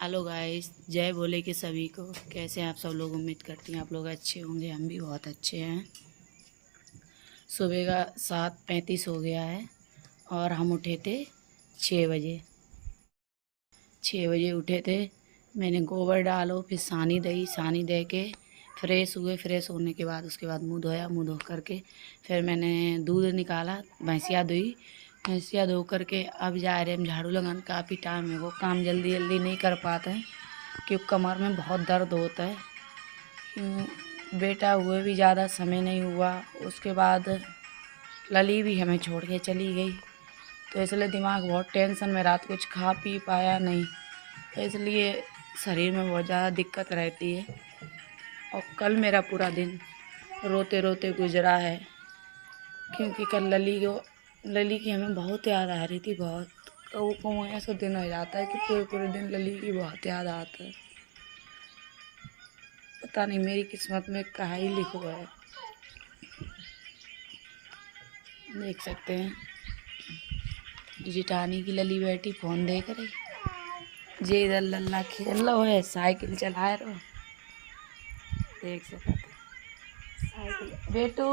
Hello guys, जय बोले कि सभी को। कैसे हैं आप सब लोग? उम्मीद करती हैं आप लोग अच्छे होंगे। हम भी बहुत अच्छे हैं। सुबह का 7:35 हो गया है और हम उठे थे 6 बजे। 6 बजे उठे थे। मैंने गोबर डालो, फिर सानी दे के फ्रेश हुए। फ्रेश होने के बाद उसके बाद मुँह धोया। मुँह धो करके फिर मैंने दूध निकाला, भैंसिया धो करके अब जा रहे हम झाड़ू लगाने। काफ़ी टाइम है, वो काम जल्दी जल्दी नहीं कर पाते हैं क्योंकि कमर में बहुत दर्द होता है। बेटा हुए भी ज़्यादा समय नहीं हुआ, उसके बाद लली भी हमें छोड़ के चली गई, तो इसलिए दिमाग बहुत टेंशन में। रात कुछ खा पी पाया नहीं, तो इसलिए शरीर में बहुत ज़्यादा दिक्कत रहती है। और कल मेरा पूरा दिन रोते रोते गुजरा है क्योंकि कल लली की हमें बहुत याद आ रही थी। बहुत कहूँ ऐसा दिन हो जाता है कि पूरे पूरे दिन लली की बहुत याद आता है। पता नहीं मेरी किस्मत में कहाँ ही लिखा हुआ है। देख सकते हैं जिटानी की लली बैठी फोन देख रही। जे इधर लल्ला खेल रहा है, साइकिल चला रहा। देख सकते साइकिल। बेटू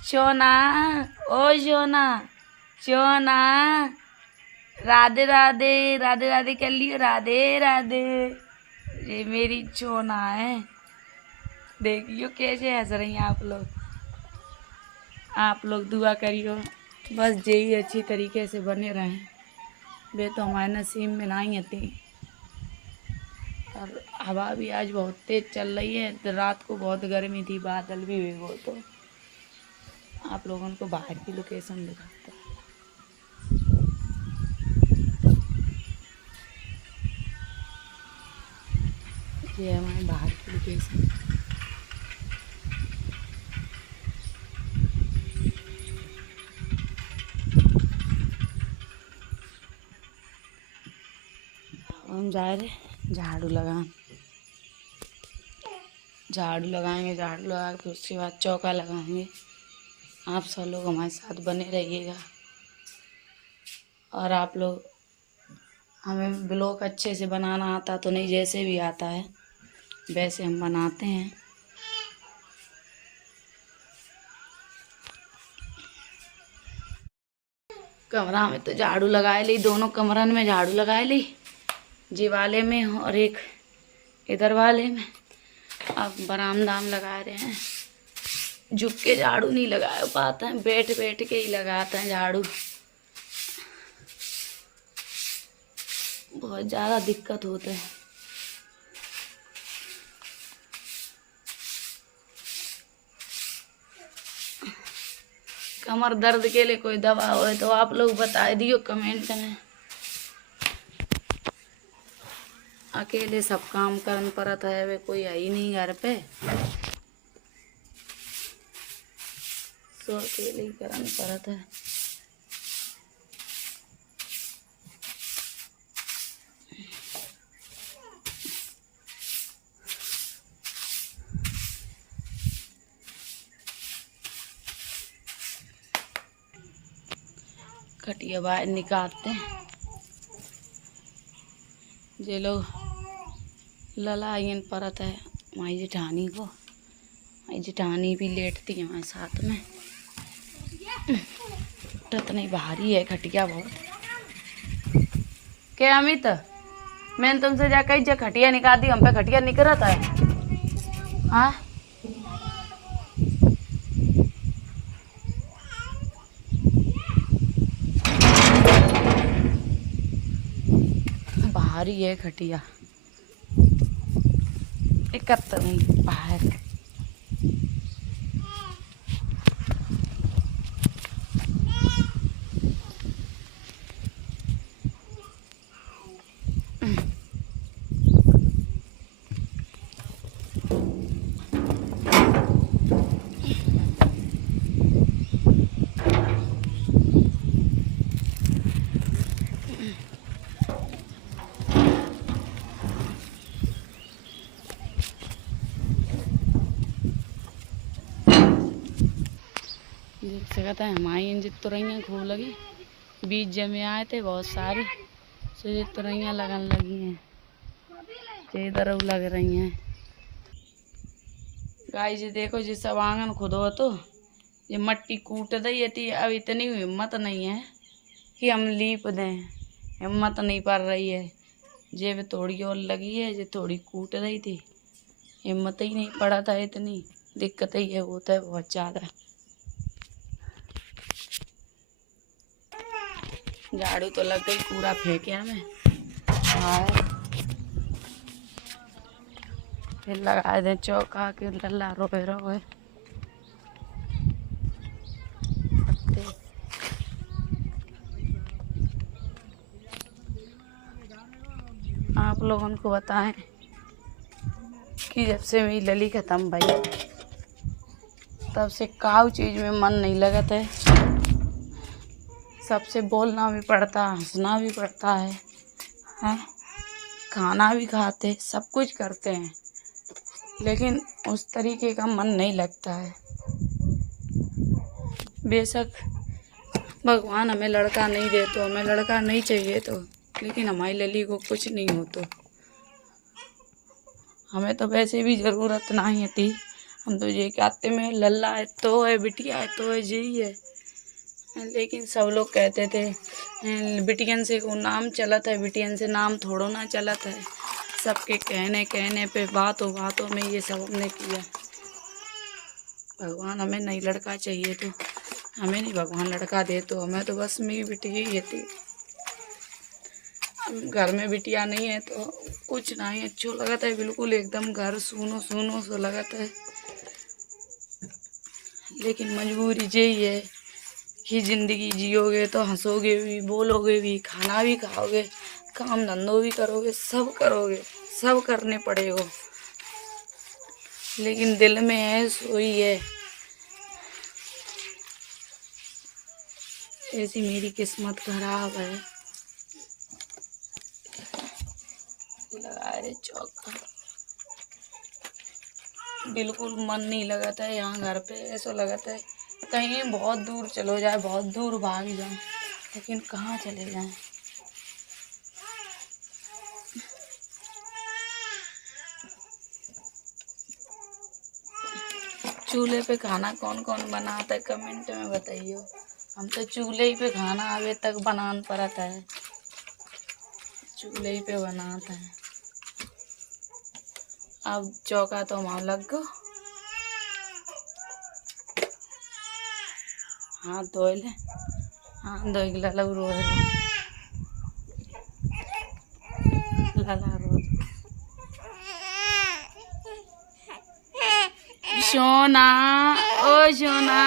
सोना, ओ सोना, सोना, राधे राधे, राधे राधे कर लियो, राधे राधे। ये मेरी सोना है। देखियो कैसे हंस रही हैं आप लोग। आप लोग दुआ करियो बस यही अच्छी तरीके से बने रहें। वे तो हमारे नसीब में नहीं थी। और हवा भी आज बहुत तेज़ चल रही है। तो रात को बहुत गर्मी थी, बादल भी हुए वो। तो आप लोगों को बाहर की लोकेशन दिखाता है। ये हमारे बाहर की लोकेशन। हम जा रहे झाड़ू लगाएंगे। झाड़ू लगा के फिर उसके बाद चौका लगाएंगे। आप सब लोग हमारे साथ बने रहिएगा। और आप लोग, हमें ब्लॉग अच्छे से बनाना आता तो नहीं, जैसे भी आता है वैसे हम बनाते हैं। कमरा में तो झाड़ू लगाए ली, दोनों कमरन में झाड़ू लगाए ली, जी वाले में और एक इधर वाले में। अब बरामदा में लगा रहे हैं। झुक के झाड़ू नहीं लगा पाते हैं, बैठ बैठ के ही लगाते हैं झाड़ू। बहुत ज़्यादा दिक्कत होता है। कमर दर्द के लिए कोई दवा हो तो आप लोग बता दियो कमेंट में। अकेले सब काम करन पड़त है, वे कोई है ही नहीं घर पे, तो अकेले ही करन पड़त है। खटिया बाहर निकालते हैं। जे लोग ललायन परत है माई जेठानी को। माई जेठानी भी लेटती है हमारे साथ में। उठत नहीं, भारी है खटिया बहुत। क्या अमित, मैंने तुमसे जा कही खटिया निकाल दी, हम पे खटिया निकलता है। हाँ भारी है खटिया, इकहत्तर नहीं बाहर। देख सकते हैं हमारी इन तुरैयाँ खूब लगी। बीज जमे आए थे बहुत सारे, सो ये तुरैयाँ लगन लगी हैं। ये इधर लग रही हैं गाइस। ये देखो जी सब आंगन खुदो तो ये मट्टी कूट दी थी। अब इतनी हिम्मत नहीं है कि हम लीप दें, हिम्मत नहीं पड़ रही है। जे भी थोड़ी और लगी है, जे थोड़ी कूट रही थी, हिम्मत ही नहीं पड़ा था। इतनी दिक्कत ही है, होता है बहुत ज़्यादा। झाड़ू तो लग गई, पूरा फेंके हमें। हाँ फिर लगा दे चौका के लल्ला रोए रोए। आप लोगों को बताएं कि जब से मेरी लली ख़त्म भई तब से काऊ चीज़ में मन नहीं लगता है। सबसे बोलना भी पड़ता, हंसना भी पड़ता है, हैं? खाना भी खाते, सब कुछ करते हैं, लेकिन उस तरीके का मन नहीं लगता है। बेशक भगवान हमें लड़का नहीं दे तो हमें लड़का नहीं चाहिए तो, लेकिन हमारी लली को कुछ नहीं हो तो हमें तो वैसे भी ज़रूरत नहीं थी। हम तो ये कहते में लल्ला है तो है, बिटिया है तो है, यही है। लेकिन सब लोग कहते थे बिटियन से को नाम चलत है, बिटियन से नाम थोड़ो ना चलत है। सबके कहने कहने पे बातों बातों में ये सब हमने किया। भगवान हमें नहीं लड़का चाहिए तो हमें नहीं भगवान लड़का दे तो हमें तो बस मेरी बिटिया ही थी। घर में बिटिया नहीं है तो कुछ नहीं अच्छा लगता है, बिल्कुल एकदम घर सूनो सूनो सा लगता है। लेकिन मजबूरी यही है कि ज़िंदगी जियोगे तो हंसोगे भी, बोलोगे भी, खाना भी खाओगे, काम धंधो भी करोगे, सब करोगे, सब करने पड़ेगा। लेकिन दिल में है सोई है। ऐसी मेरी किस्मत खराब है। लगा रे चौका, बिल्कुल मन नहीं लगता है यहाँ घर पे। ऐसा लगता है कहीं बहुत दूर चलो जाए, बहुत दूर भाग जाए, लेकिन कहाँ चले जाएं। चूल्हे पे खाना कौन कौन बनाता है कमेंट में बताइए। हम तो चूल्हे ही पे खाना अभी तक बनाना पड़ता है, चूल्हे ही पे बनाता है। अब चौका तो वहाँ लग गो, हाथ धो ले, हाथ धो के लला रो लला रो। सोना ओ सोना,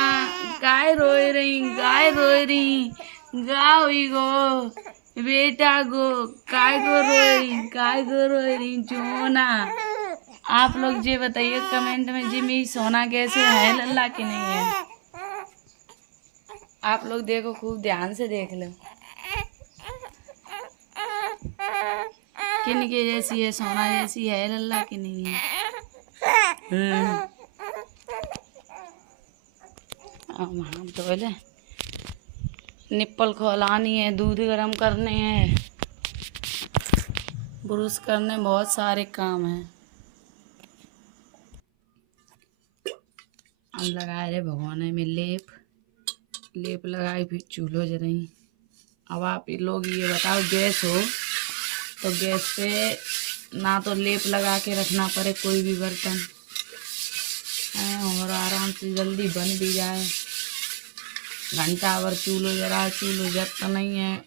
गाय रोई रही, गाय रोई रही, गाओ गो बेटा गो, काय को रोई, काय को रोई रही सोना। आप लोग ये बताइए कमेंट में जी मेरी सोना कैसे है, लल्ला की नहीं है। आप लोग देखो, खूब ध्यान से देख लो किन के जैसी है, सोना जैसी है, लल्ला की नहीं है। हाथ धो ले, निप्पल खोलानी है, दूध गर्म करने हैं, ब्रश करने, बहुत सारे काम हैं। हम लगाए रहे भगवान में लेप, लेप लगाई, फिर चूल्हो जरई। अब आप लोग ये बताओ, गैस हो तो गैस पे ना तो लेप लगा के रखना पड़े कोई भी बर्तन, और आराम से जल्दी बन भी जाए। घंटा भर चूल्हो जरा, चूल्हो जगता नहीं है,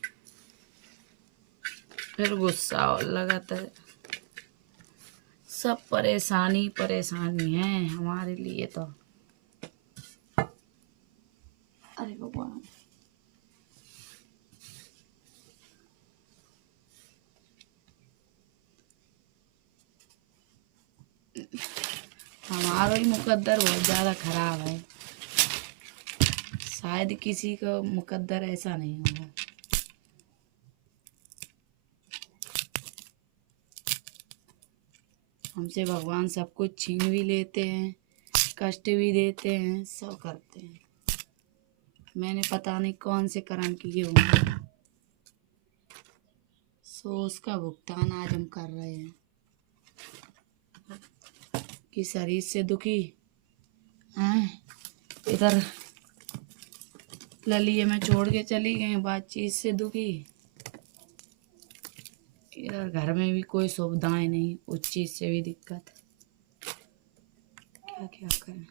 फिर गुस्सा और लगता है। सब परेशानी परेशानी है हमारे लिए तो। अरे भगवान, हमारा ही मुकद्दर बहुत ज़्यादा खराब है, शायद किसी का मुकद्दर ऐसा नहीं होगा। हमसे भगवान सब कुछ छीन भी लेते हैं, कष्ट भी देते हैं, सब करते हैं। मैंने पता नहीं कौन से कर्म किए होंगे, सो उसका भुगतान आज हम कर रहे हैं। कि शरीर से दुखी हैं, इधर ललिए में छोड़ के चली गई बातचीत से दुखी, इधर घर में भी कोई सुविधाएं नहीं, उस चीज से भी दिक्कत, क्या क्या करें।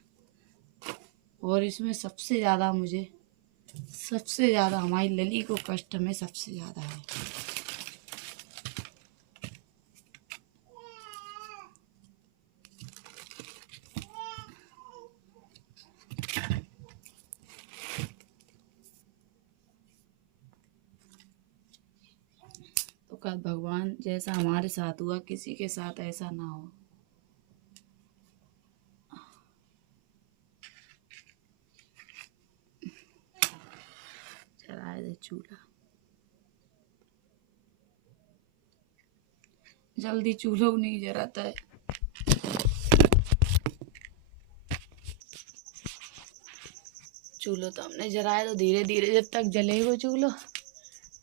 और इसमें सबसे ज़्यादा हमारी लली को कष्ट में सबसे ज़्यादा है। तो कल भगवान जैसा हमारे साथ हुआ किसी के साथ ऐसा ना हो। चलाए दे चूल्हा, जल्दी चूल्हा नहीं जराता है। चूल्हा तो हमने जलाया, तो धीरे धीरे जब तक जलेगा चूल्हा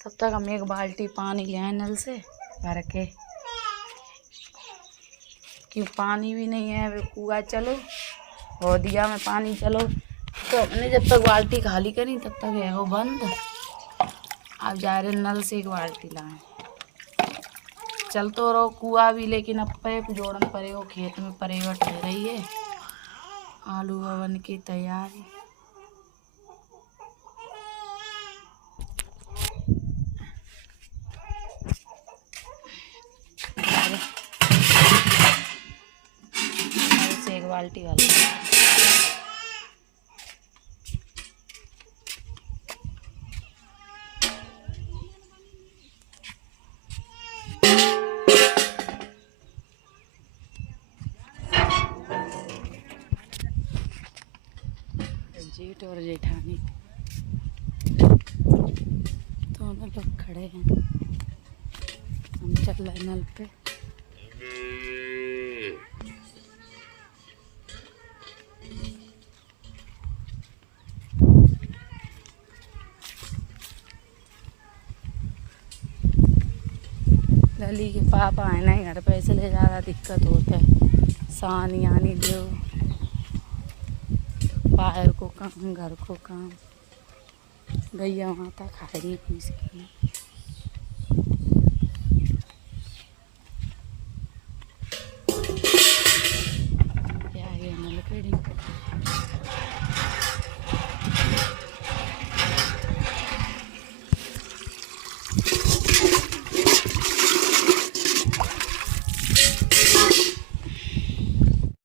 तब तक हम एक बाल्टी पानी ले आए नल से भर के, क्यों पानी भी नहीं है। वे कुआं चलो और दिया में पानी चलो, तो हमने जब तक बाल्टी खाली करी तब तक है वो बंद। अब जा रहे नल से एक बाल्टी लाए, चल तो रहो कुआं भी, लेकिन अब पैप जोड़न पड़ेगा, खेत में पड़ेगा ठह रही है। आलू बन की तैयारी, से एक बाल्टी वाली जेठ और जेठानी दोनों लोग खड़े हैं, हम चल रहे नल पे। लली के पापा है ना घर पे, इसलिए ज़्यादा दिक्कत होता है। सानी आनी दो, बाहर को काम घर को काम, गैया माता खा रही पीस के।